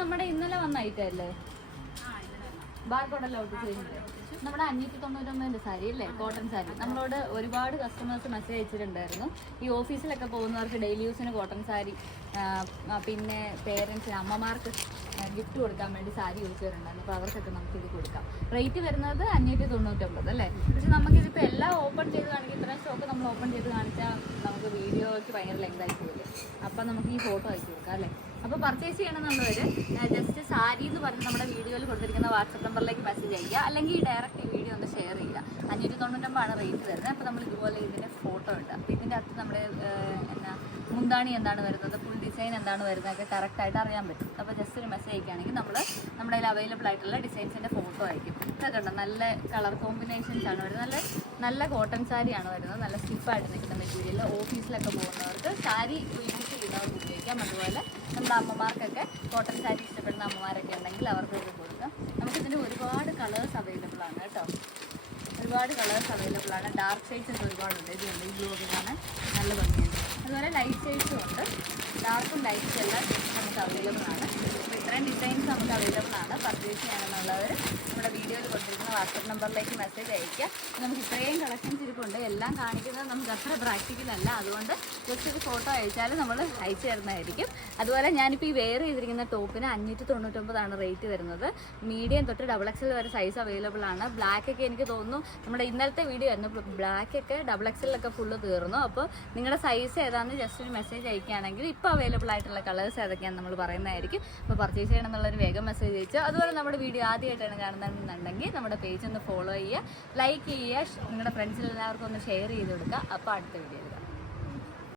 നമ്മുടെ ഇന്നലെ വന്ന ഐറ്റം അല്ലേ? ബാർക്കോടെല്ലാം ഔട്ട് ചെയ്യുന്നത് നമ്മുടെ 599 സാരി അല്ലേ, കോട്ടൺ സാരി. നമ്മളോട് ഒരുപാട് കസ്റ്റമേഴ്സ് മെസ്സേജ് അയച്ചിട്ടുണ്ടായിരുന്നു. ഈ ഓഫീസിലൊക്കെ പോകുന്നവർക്ക് ഡെയിലി യൂസിന് കോട്ടൺ സാരി, പിന്നെ പേരൻസിന് അമ്മമാർക്ക് ഗിഫ്റ്റ് കൊടുക്കാൻ വേണ്ടി സാരി യൂസ് ചെയ്യുന്നുണ്ടായിരുന്നു. അപ്പോൾ അവർക്കൊക്കെ നമുക്കിത് കൊടുക്കാം. റേറ്റ് വരുന്നത് 599 അല്ലേ. പക്ഷെ നമുക്കിതിപ്പോൾ എല്ലാം ഓപ്പൺ ചെയ്ത് കാണിക്കും. ഇത്രയും സ്റ്റോക്ക് നമ്മൾ ഓപ്പൺ ചെയ്ത് കാണിച്ചാൽ നമുക്ക് വീഡിയോയ്ക്ക് ഭയങ്കര ലെങ്ത് ആയി പോകില്ലേ. അപ്പം നമുക്ക് ഈ ഫോട്ടോ അയച്ചു കൊടുക്കാം അല്ലേ. അപ്പോൾ പർച്ചേസ് ചെയ്യണമെന്നുള്ളവർ ജസ്റ്റ് സാരി എന്ന് പറഞ്ഞ് നമ്മുടെ വീഡിയോയിൽ കൊടുത്തിരിക്കുന്ന വാട്സപ്പ് നമ്പറിലേക്ക് മെസ്സേജ് ചെയ്യുക, അല്ലെങ്കിൽ ഡയറക്റ്റ് ഈ വീഡിയോ ഒന്ന് ഷെയർ ചെയ്യുക. 599 റേറ്റ് വരുന്നത്. അപ്പോൾ നമ്മൾ ഇതുപോലെ ഇതിൻ്റെ ഫോട്ടോ ഉണ്ട്. അപ്പോൾ ഇതിൻ്റെ അകത്ത് നമ്മുടെ മുന്താണി എന്താണ് വരുന്നത്, ഫുൾ ഡിസൈൻ എന്താണ് വരുന്നതൊക്കെ കറക്റ്റായിട്ട് അറിയാൻ പറ്റും. അപ്പോൾ ജസ്റ്റ് ഒരു മെസ്സേജ് അയക്കുകയാണെങ്കിൽ നമ്മൾ നമ്മുടെ കയ്യിൽ അവൈലബിൾ ആയിട്ടുള്ള ഡിസൈൻസിൻ്റെ ഫോട്ടോ അയക്കും. ഇതൊക്കെ ഉണ്ട്, നല്ല കളർ കോമ്പിനേഷൻസ് ആണ് വരുന്നത്. നല്ല കോട്ടൺ സാരിയാണ് വരുന്നത്. നല്ല സ്റ്റിഫായിട്ട് നിൽക്കുന്ന മെറ്റീരിയൽ. ഓഫീസിലൊക്കെ പോകുന്നവർക്ക് സാരി യൂസ് ചെയ്യുന്നവർക്ക് ഉപയോഗിക്കാം. അതുപോലെ നമ്മുടെ അമ്മമാർക്കൊക്കെ കോട്ടൺ സാരി ഇഷ്ടപ്പെടുന്ന അമ്മമാരൊക്കെ ഉണ്ടെങ്കിൽ അവർക്ക് ഇത് കൊടുക്കാം. നമുക്കിതിൻ്റെ ഒരുപാട് കളേഴ്സ് അവൈലബിൾ ആണ് കേട്ടോ. ഒരുപാട് കളേഴ്സ് അവൈലബിൾ ആണ്. ഡാർക്ക് ഷെയ്ഡ്സ് ഒരുപാടുണ്ട്. ഇതുണ്ട്, ഈ ബ്ലൂ ഒക്കെയാണ് നല്ല ഭംഗിയുണ്ട്. അതുപോലെ ലൈറ്റ് ഷെയ്ഡ്സും ഉണ്ട്. ഡാർക്കും ലൈറ്റും എല്ലാം നമുക്ക് അവൈലബിൾ ആണ്. അപ്പോൾ ഇത്രയും ഡിസൈൻസ് നമുക്ക് അവൈലബിൾ ആണ്. പർച്ചേസ് ചെയ്യണമെന്നുള്ളവർ നമ്മുടെ വീഡിയോയിൽ കൊടുത്തിരിക്കുന്ന വാട്സപ്പ് നമ്പറിലേക്ക് മെസ്സേജ് അയയ്ക്കുക. നമുക്ക് ഇത്രയും കളക്ഷൻസ് ഇരിപ്പുണ്ട്. എല്ലാം കാണിക്കുന്നത് നമുക്ക് അത്ര പ്രാക്ടിക്കലല്ല. അതുകൊണ്ട് ജസ്റ്റ് ഒരു ഫോട്ടോ അയച്ചാൽ നമ്മൾ അയച്ചു തരുന്നതായിരിക്കും. അതുപോലെ ഞാനിപ്പോൾ ഈ വെയർ ചെയ്തിരിക്കുന്ന ടോപ്പിന് 599 റേറ്റ് വരുന്നത്. മീഡിയം തൊട്ട് XXL വരെ സൈസ് അവൈലബിൾ ആണ്. ബ്ലാക്കൊക്കെ എനിക്ക് തോന്നുന്നു നമ്മുടെ ഇന്നലത്തെ വീഡിയോ ആയിരുന്നു. ബ്ലാക്കൊക്കെ XXLൊക്കെ ഫുള്ള് തീർന്നു. അപ്പോൾ നിങ്ങളുടെ സൈസ് ഏതാണെന്ന് ജസ്റ്റ് ഒരു മെസ്സേജ് അയക്കുകയാണെങ്കിൽ ഇപ്പോൾ അവൈലബിൾ ആയിട്ടുള്ള കളേഴ്സ് ഏതൊക്കെയാണെന്ന് നമ്മൾ പറയുന്നതായിരിക്കും. അപ്പോൾ പർച്ചേസ് ചെയ്യണമെന്നുള്ളൊരു വേഗം മെസ്സേജ് അയച്ചു. അതുപോലെ നമ്മുടെ വീഡിയോ ആദ്യമായിട്ടാണ് കാണുന്നതെന്നുണ്ടെങ്കിൽ നമ്മുടെ പേജ് ഒന്ന് ഫോളോ ചെയ്യുക, ലൈക്ക് ചെയ്യുക, നിങ്ങളുടെ ഫ്രണ്ട്സിലെല്ലാവർക്കും ഒന്ന് ഷെയർ ചെയ്ത് കൊടുക്കുക. അപ്പോൾ അടുത്ത വീഡിയോ